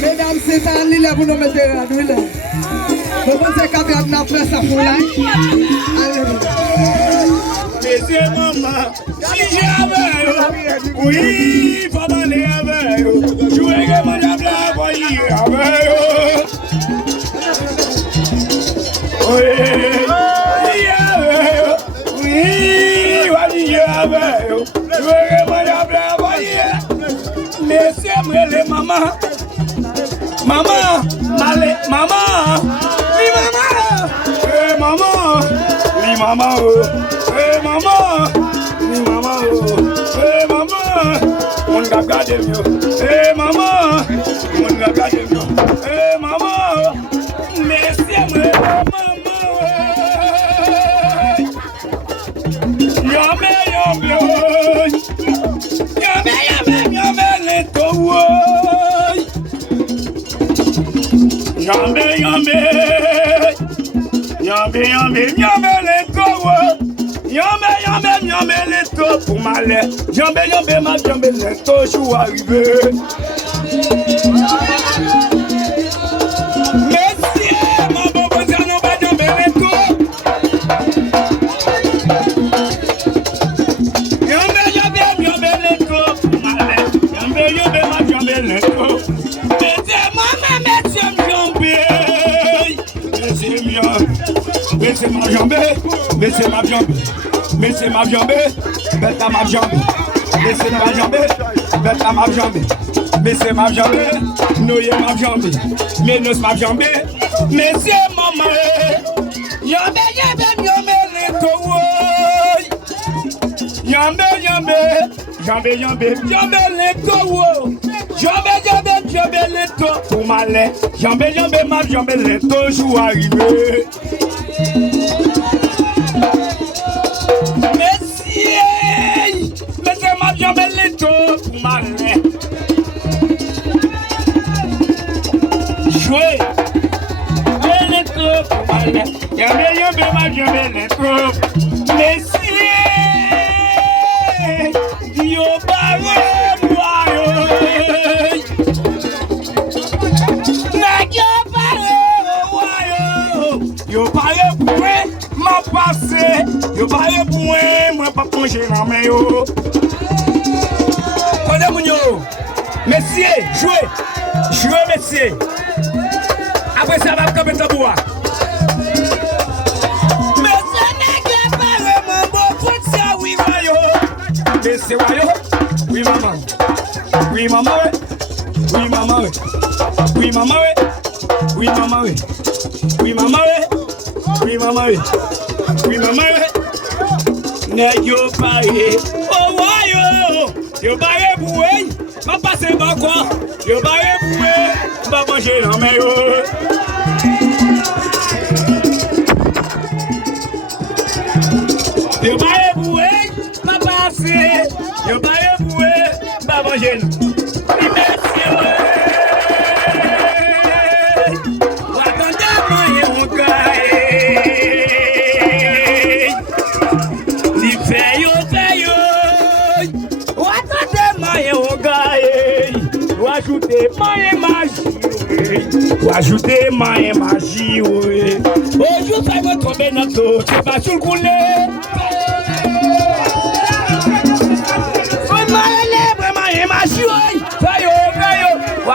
Mesdames, c'est un lit là pour nous mettre là. Vous pensez qu'à faire une affaire ça pour là? Laissez maman, si j'avais, oui, pas d'aller avec, je vais que mon diable la voyer avec. Oui, oui, avec, je vais que mon diable la voyer. Laissez-moi les mamans, maman, allez, maman, oui, maman, oui, maman, oui, maman, hey maman, oui maman, hey maman, on va garder mieux. Hey maman, on va garder mieux. Hey maman, mais c'est moi maman. Yambe le towo. Yambe le towo. Yambe le to pour m'aller. Yambe le to, je suis arrivé. Merci, mon bon voisin, on va yambe le to. Yambe le to pour m'aller. Yambe le to. Mettez maman, mettez ma jambe. Baissez ma jambe. Baissez ma jambe, bête à ma jambe. Baissez ma jambe, bête à ma jambe. Baissez ma jambe, noyez ma jambe. Ménose ma jambe, mais c'est maman. Yambe le towo. Yambe le towo. Jambe le to pour m'aller. Jambe le to, je suis arrivé. Mettez ma jambe le to pour m'aller. Jouez. Le to pour m'aller. Yambe ma jambe le to. Messieurs, yo barre moi yo. Yo barre yo barre pour m'a passé. Yo barre pour moi pas manger dans mes yo. Connais mon yo. Messieurs, jouez messieurs. Après ça va comme ta bois. Mais ça n'est pas vraiment bon pour ça oui wayo. Mais c'est wayo. Oui maman. Oui maman. Oui maman. Oui maman. Oui maman. Oui maman. Oui maman. Oui maman. Ne yo pare, oh wayo, yo pare boué, ma passe pas quoi, yo pare boué, va manger dans mes yo. Yo pare boué, ma passe, yo pare boué, va manger. Ajoutez magie, oui. Aujourd'hui, ça va tomber dans l'eau, tu vas sur le couler. Vraiment, magie, oui.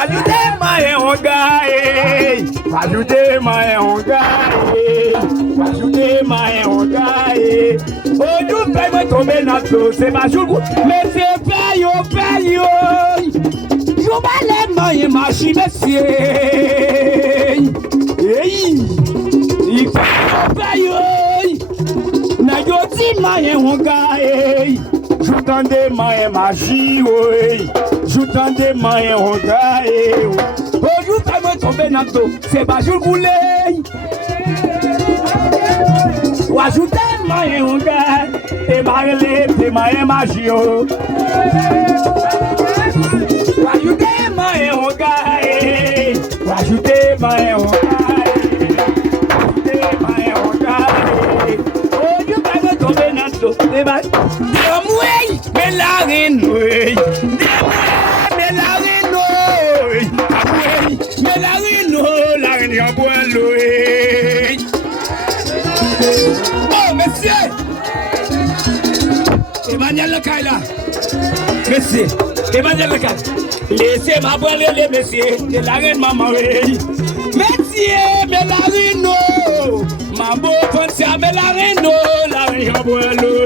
Ajoutez magie, on gagne. Ajoutez magie, on gagne. Ajoutez mains en gaille. Oh, nous me tomber dans l'eau, c'est ma jour. Mais c'est paye. Je vais les mains, machine, messieurs. Il faut paye. N'a yo dit mains en gaille. Joutant des mains magie, oui. Joutant des mains en gaille. Oh, nous me tomber dans l'eau, c'est ma jour boulé. Ou ajouter mains en gaille. Et marler, tes mains magie. Ou ajouter mains en gaille. Ou ajouter mains en gaille. Oh, you me tomber dans l'eau. Mais la reine, oui. Mais la reine, la reine, y'a boire l'eau. Oh, monsieur! Emmanuel Lecaille, monsieur, Emmanuel Lecaille. Laissez-moi boire les messieurs, et la reine, maman, oui. Monsieur, mais la reine, ma beau, mais la reine, y'a boire l'eau.